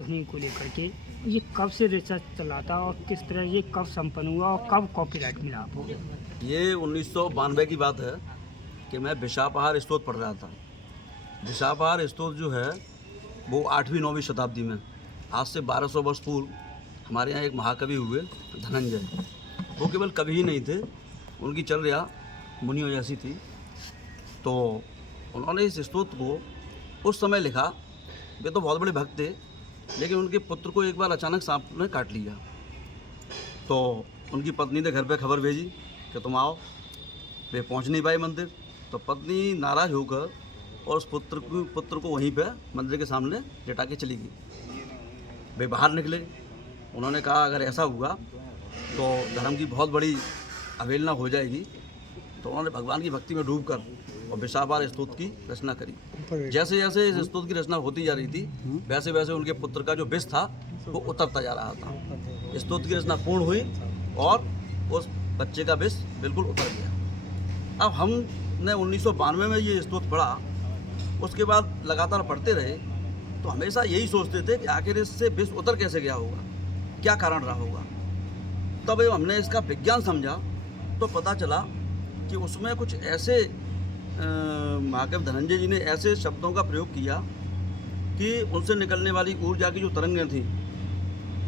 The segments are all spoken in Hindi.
ध्वनि को लेकर के ये कब से रिसर्च चला था और किस तरह ये कब संपन्न हुआ और कब कॉपीराइट मिला आपको? ये 1992 की बात है कि मैं विशापहार स्तोत्र पढ़ रहा था। विशापहार स्तोत्र जो है वो 8वीं-9वीं शताब्दी में, आज से 1200 वर्ष पूर्व हमारे यहाँ एक महाकवि हुए धनंजय। वो केवल कवि ही नहीं थे, उनकी चर्या मुनियों जैसी थी। तो उन्होंने इस स्तोत्र को उस समय लिखा। वे तो बहुत बड़े भक्त थे, लेकिन उनके पुत्र को एक बार अचानक सांप ने काट लिया। तो उनकी पत्नी ने घर पे खबर भेजी कि तुम आओ। वे पहुंच नहीं पाए मंदिर, तो पत्नी नाराज़ होकर और उस पुत्र को वहीं पे मंदिर के सामने लिटा के चली गई। वे बाहर निकले, उन्होंने कहा अगर ऐसा हुआ तो धर्म की बहुत बड़ी अवहेलना हो जाएगी। तो उन्होंने भगवान की भक्ति में डूबकर और विशापहार स्तोत्र की रचना करी। जैसे जैसे इस स्तोत्र की रचना होती जा रही थी, वैसे वैसे उनके पुत्र का जो विष था वो उतरता जा रहा था। स्तोत्र की रचना पूर्ण हुई और उस बच्चे का विष बिल्कुल उतर गया। अब हमने 1992 में ये स्तोत्र पढ़ा, उसके बाद लगातार पढ़ते रहे, तो हमेशा यही सोचते थे कि आखिर इससे विष उतर कैसे गया होगा, क्या कारण रहा होगा। तब हमने इसका विज्ञान समझा तो पता चला कि उसमें कुछ ऐसे महाकवि धनंजय जी ने ऐसे शब्दों का प्रयोग किया कि उनसे निकलने वाली ऊर्जा की जो तरंगें थीं,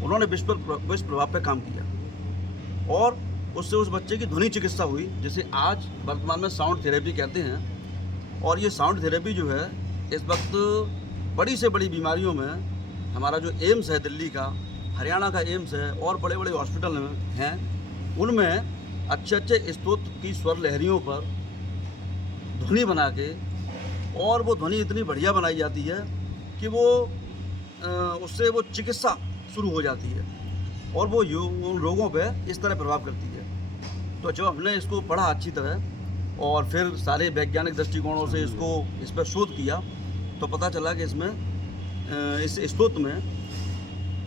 उन्होंने विष प्रभाव पर काम किया और उससे उस बच्चे की ध्वनि चिकित्सा हुई, जिसे आज वर्तमान में साउंड थेरेपी कहते हैं। और ये साउंड थेरेपी जो है इस वक्त बड़ी से बड़ी बीमारियों में, हमारा जो एम्स है दिल्ली का, हरियाणा का एम्स है और बड़े बड़े हॉस्पिटल हैं, उनमें अच्छे स्तोत्र की स्वर लहरियों पर ध्वनि बना के, और वो ध्वनि इतनी बढ़िया बनाई जाती है कि वो उससे वो चिकित्सा शुरू हो जाती है और वो उन रोगों पे इस तरह प्रभाव करती है। तो जब हमने इसको पढ़ा अच्छी तरह और फिर सारे वैज्ञानिक दृष्टिकोणों से इस पर शोध किया, तो पता चला कि इसमें इस स्तोत्र में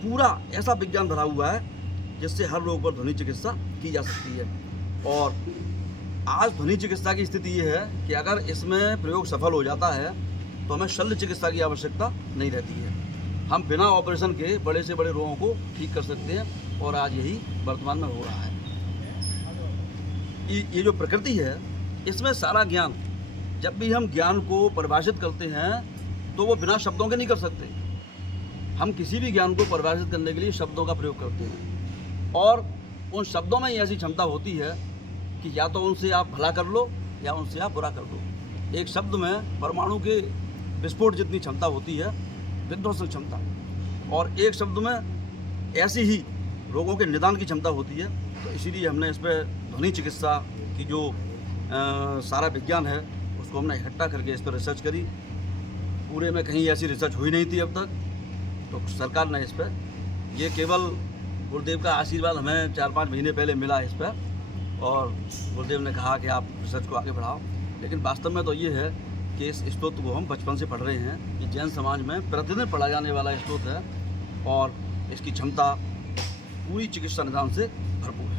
पूरा ऐसा विज्ञान भरा हुआ है जिससे हर रोग पर ध्वनि चिकित्सा की जा सकती है। और आज ध्वनि चिकित्सा की स्थिति ये है कि अगर इसमें प्रयोग सफल हो जाता है तो हमें शल्य चिकित्सा की आवश्यकता नहीं रहती है। हम बिना ऑपरेशन के बड़े से बड़े रोगों को ठीक कर सकते हैं और आज यही वर्तमान में हो रहा है। ये जो प्रकृति है, इसमें सारा ज्ञान, जब भी हम ज्ञान को परिभाषित करते हैं तो वो बिना शब्दों के नहीं कर सकते। हम किसी भी ज्ञान को परिभाषित करने के लिए शब्दों का प्रयोग करते हैं और उन शब्दों में ऐसी क्षमता होती है कि या तो उनसे आप भला कर लो या उनसे आप बुरा कर लो। एक शब्द में परमाणु के विस्फोट जितनी क्षमता होती है, विध्वंसक क्षमता, और एक शब्द में ऐसी ही रोगों के निदान की क्षमता होती है। तो इसीलिए हमने इस पर ध्वनि चिकित्सा की जो सारा विज्ञान है उसको हमने इकट्ठा करके इस पर रिसर्च करी। पूरे में कहीं ऐसी रिसर्च हुई नहीं थी अब तक, तो सरकार ने इस पर, ये केवल गुरुदेव का आशीर्वाद हमें 4-5 महीने पहले मिला इस पर, और गुरुदेव ने कहा कि आप रिसर्च को आगे बढ़ाओ। लेकिन वास्तव में तो ये है कि इस स्तोत्र को हम बचपन से पढ़ रहे हैं। ये जैन समाज में प्रतिदिन पढ़ा जाने वाला स्तोत्र है और इसकी क्षमता पूरी चिकित्सा निदान से भरपूर है।